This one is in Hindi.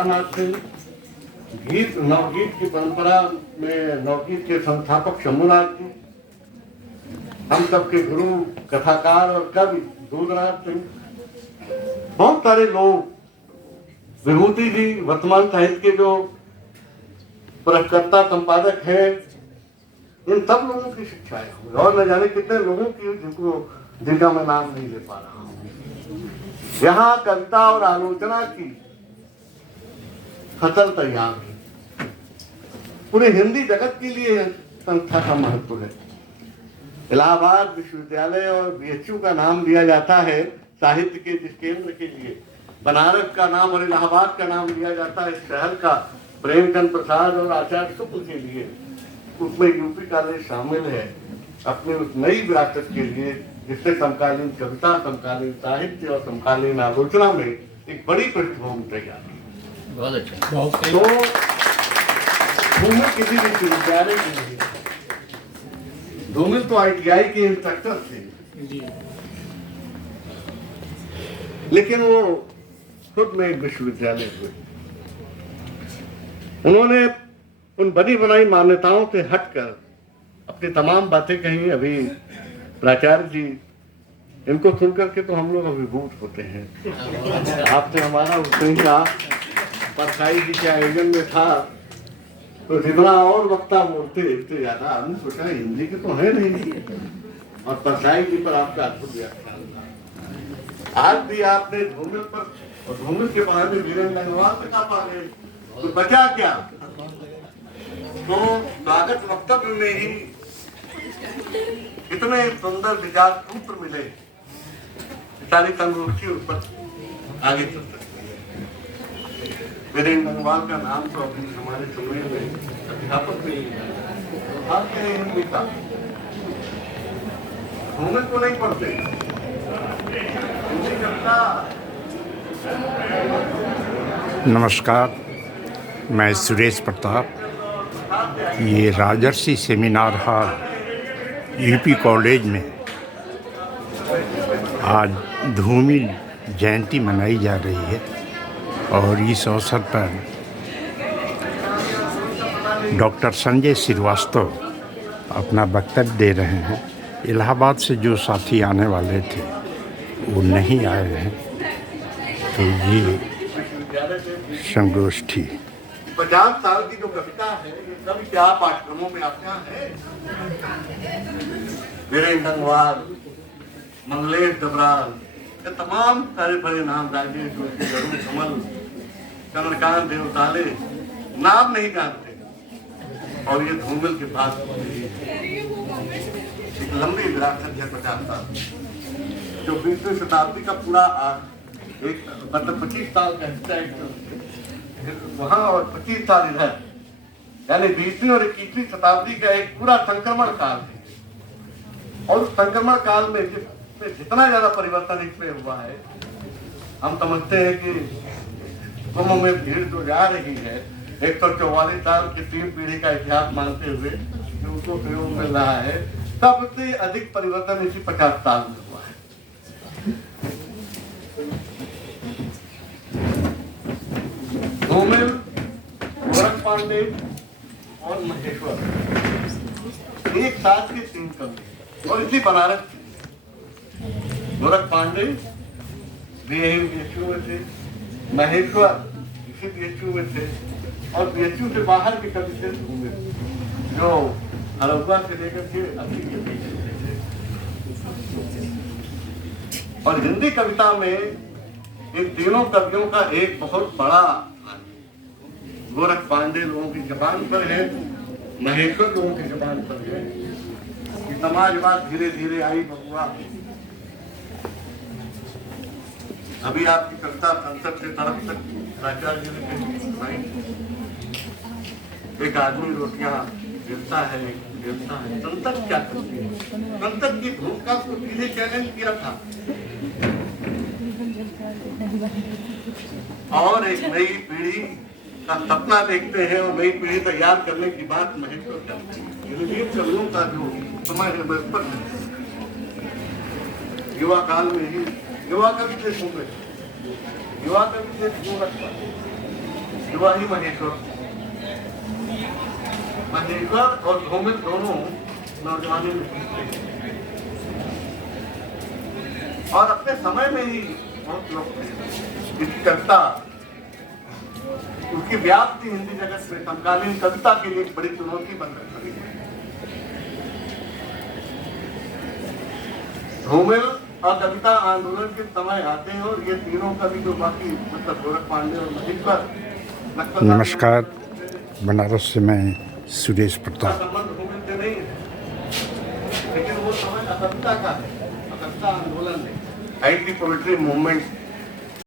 केदारनाथ सिंह, गीत नवगीत की परंपरा में नवगीत के संस्थापक शंभुनाथ जी, हम सबके गुरु कथाकार और कवि दूधराज सिंह, बहुत सारे लोग, विभूति जी वर्तमान साहित्य के जो पुरस्कर्ता संपादक हैं, इन सब लोगों की शिक्षाएं हुई और न जाने कितने लोगों की जिनका मैं नाम नहीं ले पा रहा हूँ। यहाँ कविता और आलोचना की फसल तैयार है। पूरे हिंदी जगत के लिए संस्था का महत्व है। इलाहाबाद विश्वविद्यालय और बीएचयू का नाम दिया जाता है साहित्य के जिस केंद्र के लिए, बनारस का नाम और इलाहाबाद का नाम दिया जाता है शहर का प्रेमचंद प्रसाद और आचार्य शुक्ल के लिए, उसमें यूपी कॉलेज शामिल है अपनी उस नई विरासत के लिए जिससे समकालीन कविता, समकालीन साहित्य और समकालीन आलोचना में एक बड़ी पृष्ठभूमि तैयार की। बहुत अच्छा। तो धूमिल किसी भी विश्वविद्यालय के लिए, धूमिल तो ITI के इंस्ट्रक्टर थे, लेकिन वो खुद में एक विश्वविद्यालय हुए। उन्होंने उन बनी बनाई मान्यताओं से हटकर अपनी तमाम बातें कही। अभी प्राचार्य जी, इनको सुन करके तो हम लोग अभिभूत होते हैं। आपसे हमारा उसका परसाई जी के आयोजन में था, तो जितना और वक्ता बोलते इससे ज्यादा आदमी सोचा हिंदी के तो है नहीं, और परसाई जी पर आपका अद्भुत व्याख्यान था। आज भी आपने धूमिल पर और धूमिल के बारे में वीरेंद्र अग्रवाल से कहा पा गए, तो बचा क्या? तो स्वागत वक्तव्य में ही इतने सुंदर विचार सूत्र मिले, सारी तंदुरुस्ती उस पर आगे चल सकती है। वीरेंद्र अग्रवाल का नाम तो अभी हमारे सुनने में अध्यापक नहीं है, आपके हिंदी का धूमिल को नहीं पढ़ते हिंदी कविता। नमस्कार, मैं सुरेश प्रताप। ये राजर्षि सेमिनार हॉल यूपी कॉलेज में आज धूमिल जयंती मनाई जा रही है और इस अवसर पर डॉक्टर संजय श्रीवास्तव अपना वक्तव्य दे रहे हैं। इलाहाबाद से जो साथी आने वाले थे वो नहीं आए हैं, तो ये संगोष्ठी 50 साल की जो कविता है, ये सब क्या पाठ्यक्रमों में आपके यहाँ है? वीरेंद्र अग्रवाल, मंगलेश डबराल, ये तमाम सारे बड़े नाम, राजेश जोशी, अरुण कमल, चंद्रकांत देवताले, नाम नहीं जानते, और ये धूमिल के पास एक लंबी विरासत है 50 साल, जो 20वीं शताब्दी का पूरा एक मतलब 25 साल का हिस्सा है वहाँ और 25 साल इधर, यानी 20वीं और 21वीं शताब्दी का एक पूरा संक्रमण काल है। और उस संक्रमण काल में जितना ज्यादा परिवर्तन इसमें हुआ है, हम समझते हैं कि कुंभ में भीड़ जो जा रही है 144 साल की 3 पीढ़ी का इतिहास मानते हुए जो उसको प्रयोग मिल रहा है, सबसे अधिक परिवर्तन इसी 50 साल में हुआ है। धूमिल, गोरख पांडे और महेश्वर एक साथ के 3 कवि, और इसी बनारस गोरख पांडे बीएचयू में थे, महेश्वर इसी बीएचयू में थे, और बीएचयू से बाहर के कवि थे धूमिल, जो हरौगा से लेकर के अभी के बीच थे। और हिंदी कविता में इन तीनों कवियों का एक बहुत बड़ा, गोरख पांडे लोगों की जबान पर है, महेश्वर लोगों की जबान पर है, कि समाजवाद धीरे धीरे आई बबुआ। अभी आपकी कविता संसद से तरफ तक प्राचार्य जी ने सुनाई, एक आदमी रोटियां गिरता है, संसद क्या करती है? संसद की भूमिका को सीधे चैलेंज किया था, और एक नई पीढ़ी का सपना देखते हैं और नई पीढ़ी तैयार करने की बात महेश्वर करते हैं। कवियों का जो समय है बचपन युवा काल में ही युवा कवि से सुन रहे, युवा कवि से क्यों रखता निर्वाही महेश्वर और धूमिल दोनों नौजवानी में थे और अपने समय में ही बहुत लोग थे। इसकी कविता, उसकी व्याप्ति हिंदी जगत में समकालीन कविता के लिए एक बड़ी चुनौती बनकर खड़ी है। धूमिल और कविता आंदोलन के समय आते हैं और ये तीनों कवि जो बाकी मतलब गोरख पांडे और महेश्वर। नमस्कार, बनारस से मैं सुरेश प्रताप। संबंध धूमिल से नहीं है, लेकिन वो समय कविता का है, कविता आंदोलन है, एंटी पोएट्री मूवमेंट